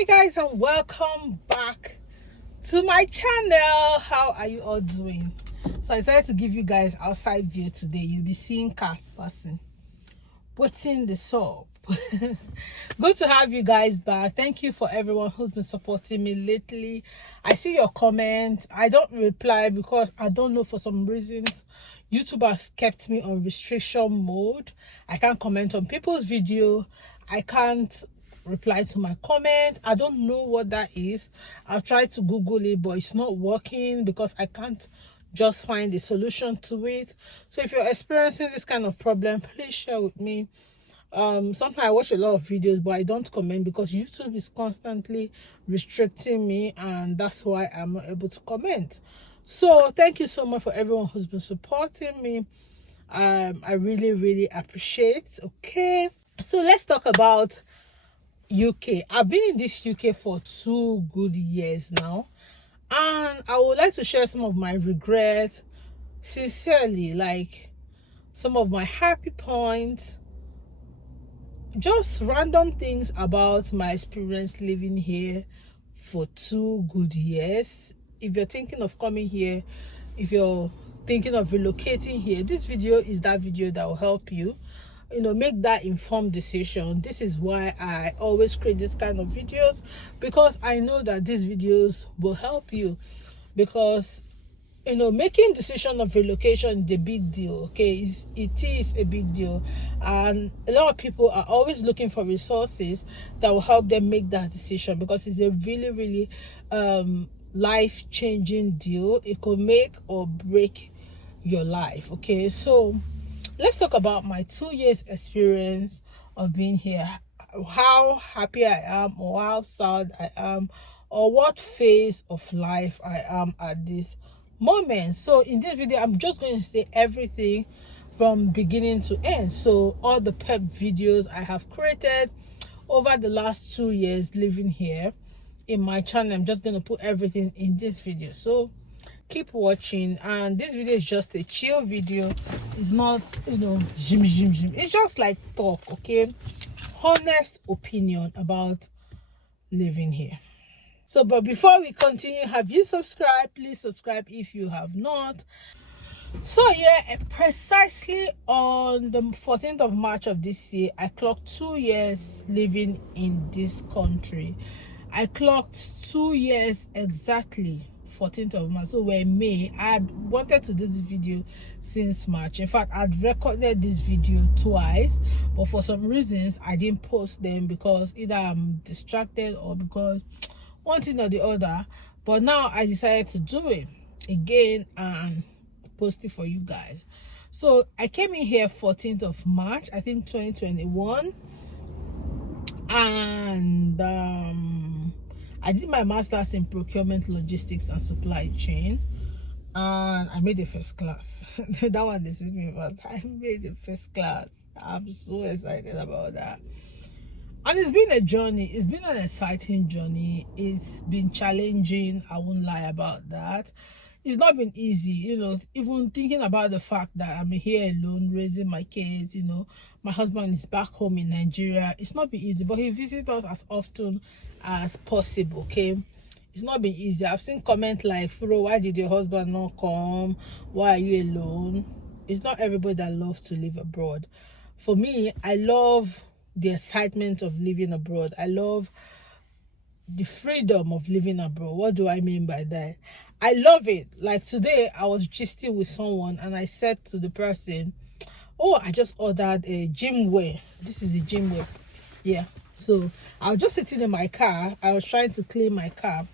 Hi guys, and welcome back to my channel. How are you all doing? So I decided to give you guys outside view today. You'll be seeing cars passing, putting the soap. Good to have you guys back. Thank you for everyone who's been supporting me lately. I see your comments. I don't reply because I don't know, for some reasons YouTube has kept me on restriction mode. I can't comment on people's video. I can't reply to my comment. I don't know what that is. I've tried to Google it, but it's not working because I can't just find a solution to it. So if you're experiencing this kind of problem, please share with me. Sometimes I watch a lot of videos, but I don't comment because YouTube is constantly restricting me, and that's why I'm not able to comment. So thank you so much for everyone who's been supporting me. I really appreciate. Okay, so let's talk about UK. I've been in this UK for 2 good years now, and I would like to share some of my regrets sincerely, like some of my happy points, just random things about my experience living here for 2 good years. If you're thinking of coming here, if you're thinking of relocating here, this video is that video that will help you, make that informed decision. This is why I always create this kind of videos, because I know that these videos will help you. Because making decision of relocation is a big deal. Okay, it is a big deal, and a lot of people are always looking for resources that will help them make that decision, because it's a really life-changing deal. It could make or break your life. Okay, so let's talk about my 2 years experience of being here, how happy I am or how sad I am, or what phase of life I am at this moment. So in this video, I'm just going to say everything from beginning to end. So all the pep videos I have created over the last 2 years living here in my channel, I'm just going to put everything in this video. So keep watching. And this video is just a chill video. It's not jim. It's just like talk, okay, honest opinion about living here. So but before we continue, have you subscribed? Please subscribe if you have not. So yeah, precisely on the 14th of March of this year, I clocked 2 years living in this country. I clocked 2 years exactly 14th of March. So we're in May. I had wanted to do this video since March. In fact, I'd recorded this video twice, but for some reasons I didn't post them, because either I'm distracted or because one thing or the other. But now I decided to do it again and post it for you guys. So I came in here 14th of March, I think 2021, and I did my master's in procurement, logistics and supply chain, and I made the first class. That one is with me, but I made the first class. I'm so excited about that. And it's been a journey. It's been an exciting journey. It's been challenging. I won't lie about that. It's not been easy, even thinking about the fact that I'm here alone raising my kids. My husband is back home in Nigeria. It's not been easy, but he visits us as often as possible. Okay, it's not been easy. I've seen comments like, Furo, why did your husband not come? Why are you alone? It's not everybody that loves to live abroad. For me, I love the excitement of living abroad. I love the freedom of living abroad. What do I mean by that? I love it. Like today, I was gisting with someone, and I said to the person, oh, I just ordered a gym wear. This is the gym wear. Yeah. So I was just sitting in my car. I was trying to clean my car,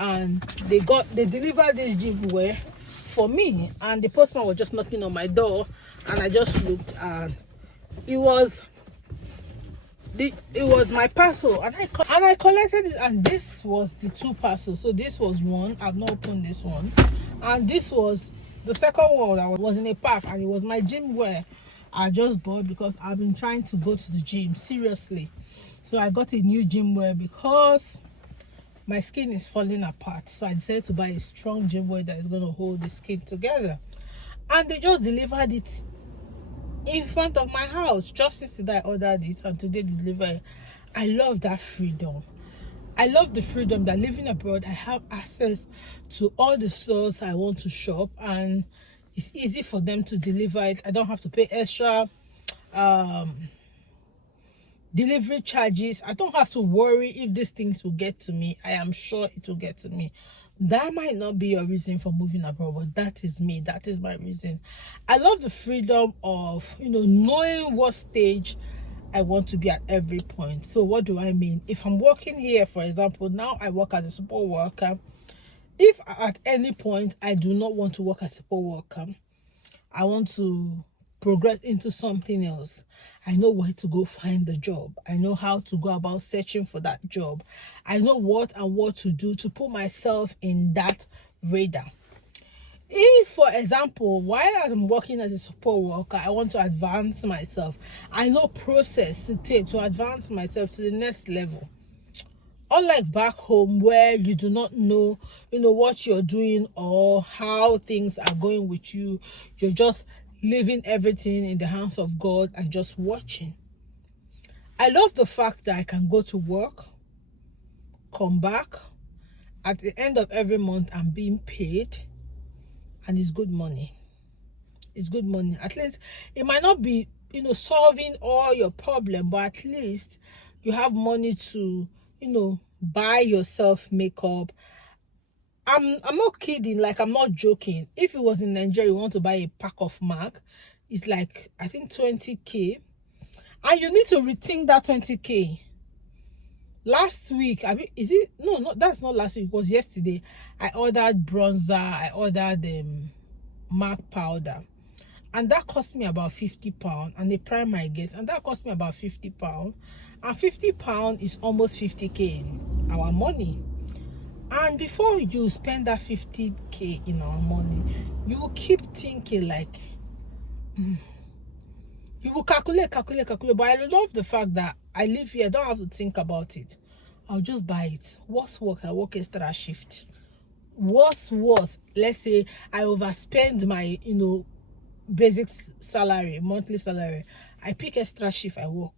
and they delivered this gym wear for me, and the postman was just knocking on my door, and I just looked, and it was my parcel, and I collected it, and this was the 2 parcels. So this was one. I've not opened this one, and this was the second one that was in a pack, and it was my gym wear I just bought because I've been trying to go to the gym seriously. So I got a new gym wear because my skin is falling apart. So I decided to buy a strong gym wear that is going to hold the skin together, and they just delivered it in front of my house. Just yesterday I ordered it, and today they delivered it. I love that freedom. I love the freedom that living abroad, I have access to all the stores I want to shop, and it's easy for them to deliver it. I don't have to pay extra delivery charges. I don't have to worry if these things will get to me. I am sure it will get to me. That might not be your reason for moving abroad, but that is me. That is my reason. I love the freedom of, knowing what stage I want to be at every point. So what do I mean? If I'm working here, for example, now I work as a support worker. If at any point I do not want to work as a support worker, I want to progress into something else, I know where to go find the job. I know how to go about searching for that job. I know what to do to put myself in that radar. If, for example, while I'm working as a support worker, I want to advance myself, I know process to take to advance myself to the next level. Unlike back home, where you do not know, what you're doing or how things are going with you, you're just leaving everything in the hands of God and just watching. I love the fact that I can go to work, come back, at the end of every month I'm being paid, and it's good money. It's good money. At least it might not be, solving all your problem, but at least you have money to, buy yourself makeup. I'm not kidding, like I'm not joking. If it was in Nigeria, you want to buy a pack of MAC, it's like I think 20k, and you need to rethink that 20k. Last week, is it no, that's not last week, it was yesterday. I ordered bronzer, I ordered MAC powder, and that cost me about £50, and the primer I get, and that cost me about £50, and £50 is almost 50k in our money. And before you spend that 50k in our money, you will keep thinking like, you will calculate. But I love the fact that I live here, I don't have to think about it. I'll just buy it. Worst work, I work extra shift. Worst, let's say I overspend my, basic salary, monthly salary. I pick extra shift, I work.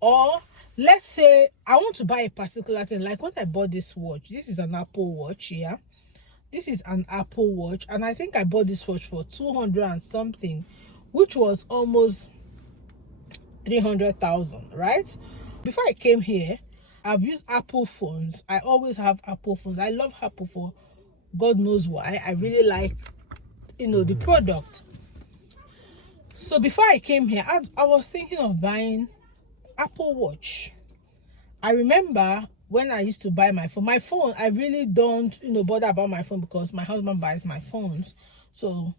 Or let's say I want to buy a particular thing, like when I bought this watch. This is an Apple Watch, yeah. This is an Apple Watch, and I think I bought this watch for 200 and something, which was almost 300,000, right? Before I came here, I've used Apple phones. I always have Apple phones. I love Apple for God knows why. I really like, the product. So before I came here, I was thinking of buying Apple Watch. I remember when I used to buy my phone, I really don't, bother about my phone because my husband buys my phones. So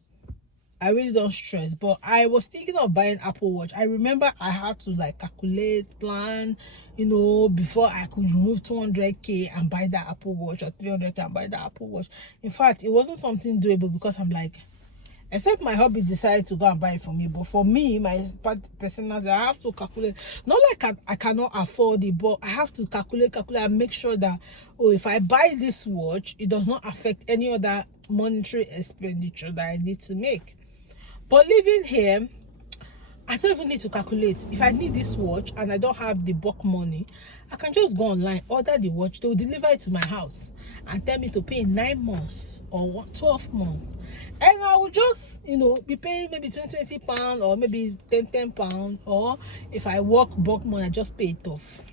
I really don't stress. But I was thinking of buying Apple Watch. I remember I had to like calculate, plan, before I could remove 200k and buy that Apple Watch, or 300k and buy that Apple Watch. In fact, it wasn't something doable because I'm like, except my hubby decided to go and buy it for me. But for me, my personality, I have to calculate. Not like I cannot afford it, but I have to calculate and make sure that, if I buy this watch, it does not affect any other monetary expenditure that I need to make. But living here, I don't even need to calculate. If I need this watch and I don't have the bulk money, I can just go online, order the watch. They will deliver it to my house and tell me to pay 9 months or 12 months. And I will just, be paying maybe 20 pounds or maybe 10 pounds. Or if I work bulk money, I just pay it off.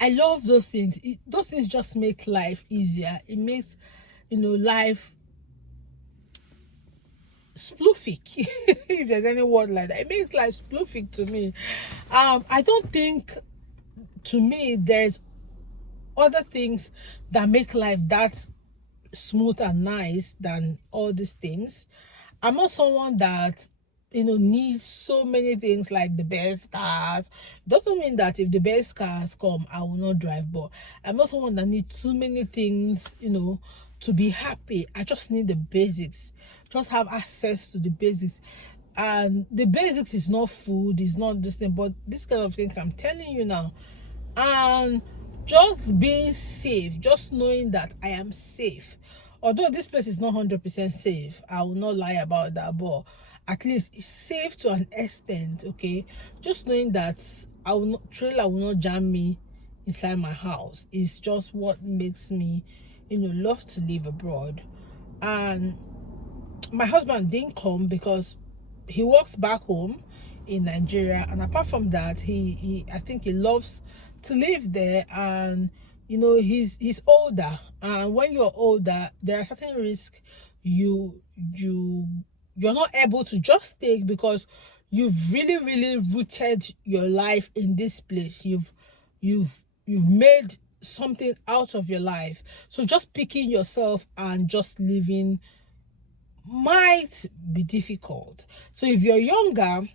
I love those things. Those things just make life easier. It makes, life sploofic, if there's any word like that. It makes life sploofic to me. I don't think, to me, there's other things that make life that smooth and nice than all these things. I'm not someone that needs so many things like the best cars. Doesn't mean that if the best cars come, I will not drive, but I'm not someone that needs too many things to be happy. I just need the basics. Just have access to the basics. And the basics is not food, it's not this thing, but this kind of things I'm telling you now. And just being safe, just knowing that I am safe. Although this place is not 100% safe, I will not lie about that, but at least it's safe to an extent, okay? Just knowing that trailer will not jam me inside my house. It's just what makes me, love to live abroad. And my husband didn't come because he works back home in Nigeria, and apart from that, he I think he loves to live there. And he's older, and when you're older, there are certain risks you're not able to just take, because you've really rooted your life in this place. You've made something out of your life. So just picking yourself and just living might be difficult. So if you're younger,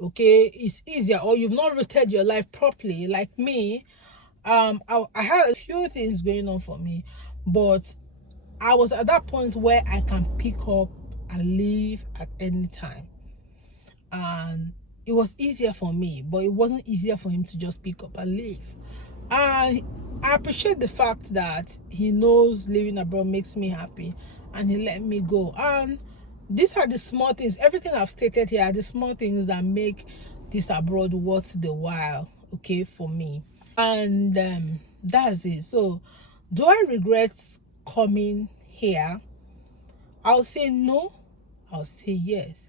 okay, it's easier. Or you've not rooted your life properly, like me. I had a few things going on for me, but I was at that point where I can pick up and leave at any time. And it was easier for me, but it wasn't easier for him to just pick up and leave. And I appreciate the fact that he knows living abroad makes me happy, and he let me go. And these are the small things. Everything I've stated here are the small things that make this abroad worth the while, okay, for me. And that's it. So do I regret coming here? I'll say no. I'll say yes.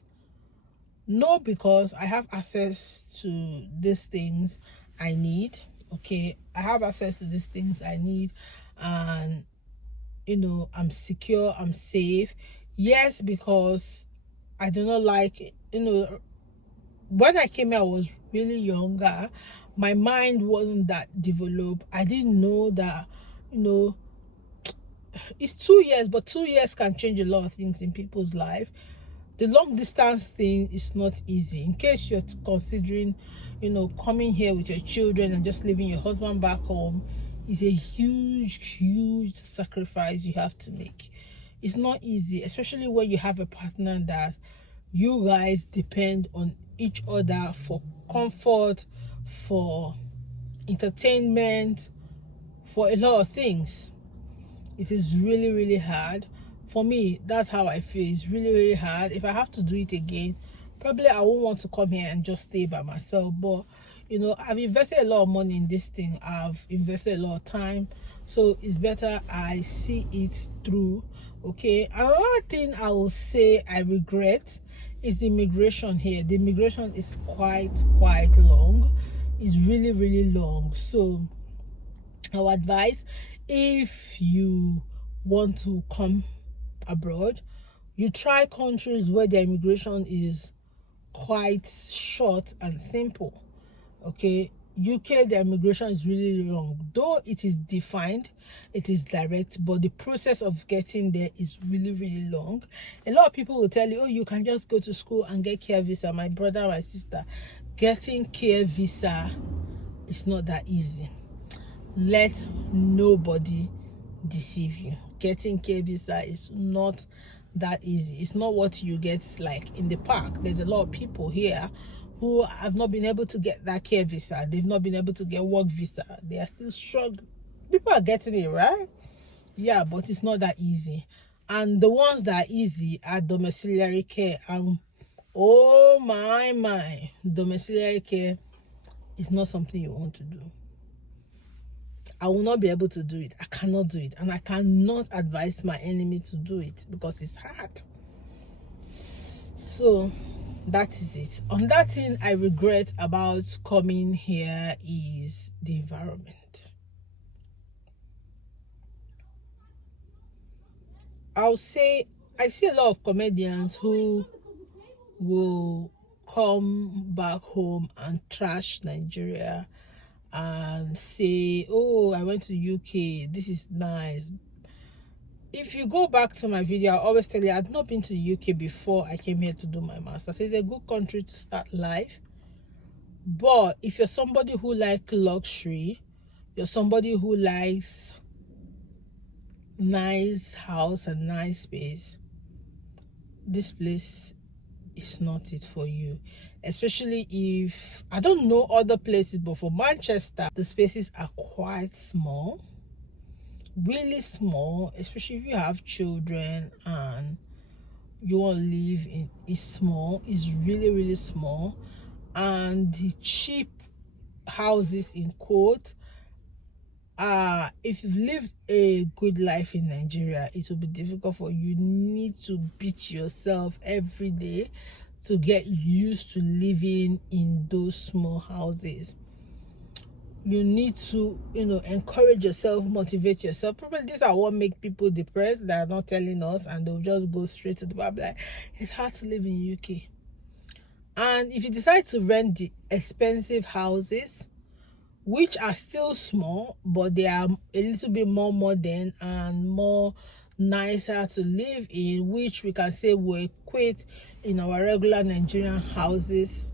No, because I have access to these things I need. Okay, I have access to these things I need, and I'm secure, I'm safe. Yes, because I do not like, when I came here, I was really younger. My mind wasn't that developed. I didn't know that, it's 2 years, but 2 years can change a lot of things in people's life. The long distance thing is not easy. In case you're considering, coming here with your children and just leaving your husband back home, is a huge sacrifice you have to make. It's not easy, especially when you have a partner that you guys depend on each other for comfort, for entertainment, for a lot of things. It is really hard. For me, that's how I feel. It's really hard. If I have to do it again, probably I won't want to come here and just stay by myself. But I've invested a lot of money in this thing. I've invested a lot of time, so it's better I see it through. Okay, another thing I will say I regret is the immigration here. The immigration is quite long. It's really long. So our advice, if you want to come abroad, you try countries where the immigration is quite short and simple. Okay, UK, the immigration is really long, though it is defined, it is direct, but the process of getting there is really long. A lot of people will tell you, oh, you can just go to school and get care visa. My brother, my sister, getting care visa is not that easy. Let nobody deceive you. Getting care visa is not that easy. It's not what you get like in the park. There's a lot of people here who have not been able to get that care visa. They've not been able to get work visa. They are still struggling. People are getting it, right? Yeah, but it's not that easy. And the ones that are easy are domiciliary care. And oh my, domiciliary care is not something you want to do. I will not be able to do it. I cannot do it. And I cannot advise my enemy to do it because it's hard. So that is it. On that thing I regret about coming here is the environment. I'll say I see a lot of comedians who will come back home and trash Nigeria and say, oh, I went to UK, this is nice. If you go back to my video, I always tell you I'd not been to the UK before I came here to do my master's. It's a good country to start life. But if you're somebody who likes luxury, you're somebody who likes nice house and nice space, this place is not it for you. Especially if, I don't know other places, but for Manchester, the spaces are quite small, really small, especially if you have children and you want to live in. It's small, it's really small. And the cheap houses, in quote, if you've lived a good life in Nigeria, it will be difficult for you. You need to beat yourself every day to get used to living in those small houses. You need to, encourage yourself, motivate yourself. Probably these are what make people depressed, that are not telling us, and they'll just go straight to the bar, like, it's hard to live in UK. And if you decide to rent the expensive houses, which are still small, but they are a little bit more modern and more nicer to live in, which we can say will equate in our regular Nigerian houses.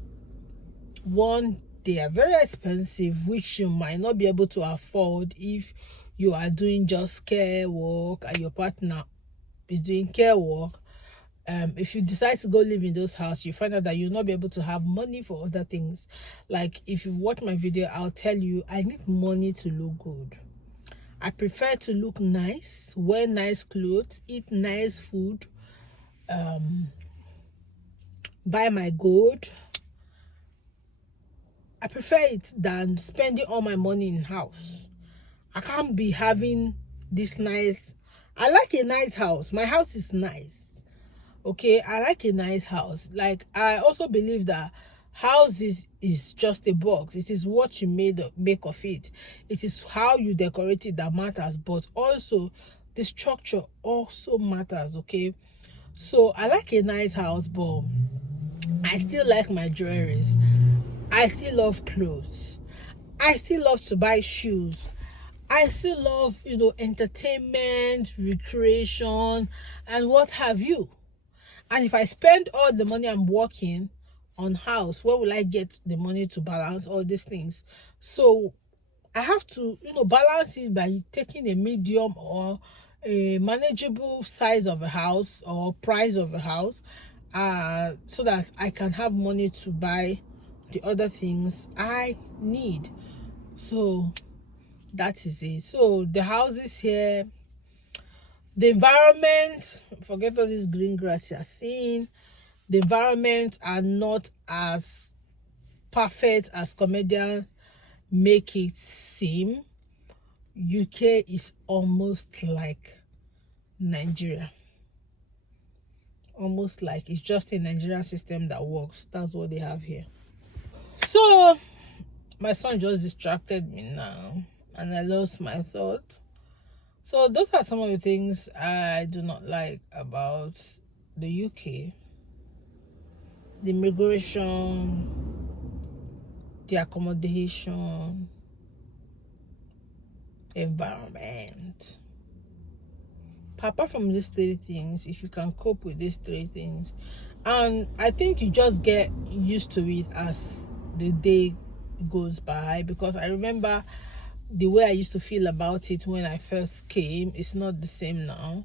One, they are very expensive, which you might not be able to afford if you are doing just care work and your partner is doing care work. If you decide to go live in those houses, you find out that you'll not be able to have money for other things. Like, if you've watched my video, I'll tell you, I need money to look good. I prefer to look nice, wear nice clothes, eat nice food, buy my gold. I prefer it than spending all my money in house. I can't be having this nice. I like a nice house. My house is nice. Okay, I like a nice house. Like, I also believe that house is just a box. It is what you make of it. It is how you decorate it that matters, but also the structure also matters. Okay, so I like a nice house, but I still like my jewelries. I still love clothes. I still love to buy shoes. I still love, entertainment, recreation, and what have you. And if I spend all the money I'm working on house, where will I get the money to balance all these things? So I have to, balance it by taking a medium or a manageable size of a house or price of a house, so that I can have money to buy the other things I need. So that is it. So the houses here, the environment, forget all this green grass you're seeing. The environment are not as perfect as comedians make it seem. UK is almost like Nigeria. Almost like it's just a Nigerian system that works. That's what they have here. So my son just distracted me now and I lost my thought. So those are some of the things I do not like about the UK. The immigration, the accommodation, the environment. Apart from these three things, if you can cope with these three things, and I think you just get used to it as the day goes by, because I remember the way I used to feel about it when I first came is not the same now.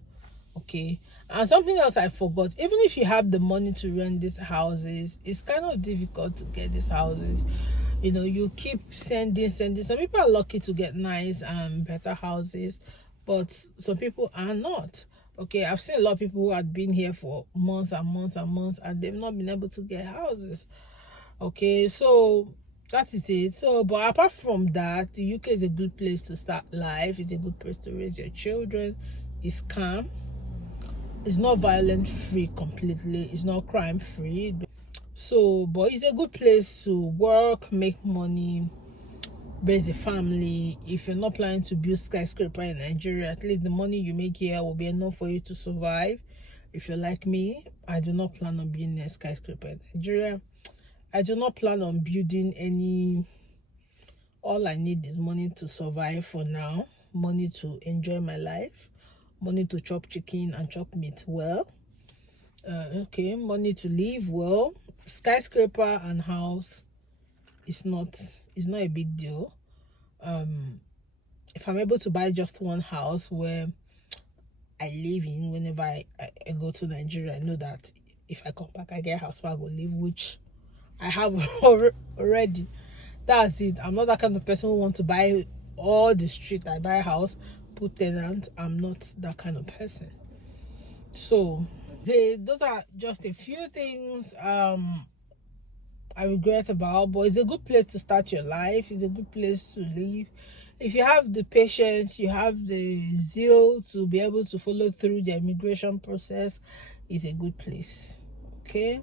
Okay, and something else I forgot, even if you have the money to rent these houses, it's kind of difficult to get these houses. You keep sending. Some people are lucky to get nice and better houses, but some people are not. Okay, I've seen a lot of people who had been here for months and months and months and they've not been able to get houses. Okay, so that is it. So, but apart from that, the UK is a good place to start life. It's a good place to raise your children. It's calm. It's not violent free completely. It's not crime free. So, but it's a good place to work, make money, raise a family. If you're not planning to build skyscraper in Nigeria, at least the money you make here will be enough for you to survive. If you're like me, I do not plan on building a skyscraper in Nigeria. I do not plan on building any. All I need is money to survive for now, money to enjoy my life, money to chop chicken and chop meat well. Okay, money to live well. Skyscraper and house is not a big deal. If I'm able to buy just one house where I live in whenever I go to Nigeria, I know that if I come back I get a house where I go live, which I have already. That's it. I'm not that kind of person who wants to buy all the street. I buy a house, put tenant. I'm not that kind of person. So those are just a few things I regret about, but it's a good place to start your life. It's a good place to live. if you have the patience, you have the zeal to be able to follow through the immigration process, is a good place. Okay,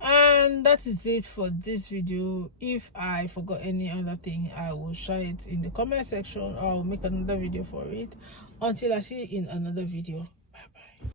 and that is it for this video. If I forgot any other thing, I will share it in the comment section, or I'll make another video for it. Until I see you in another video,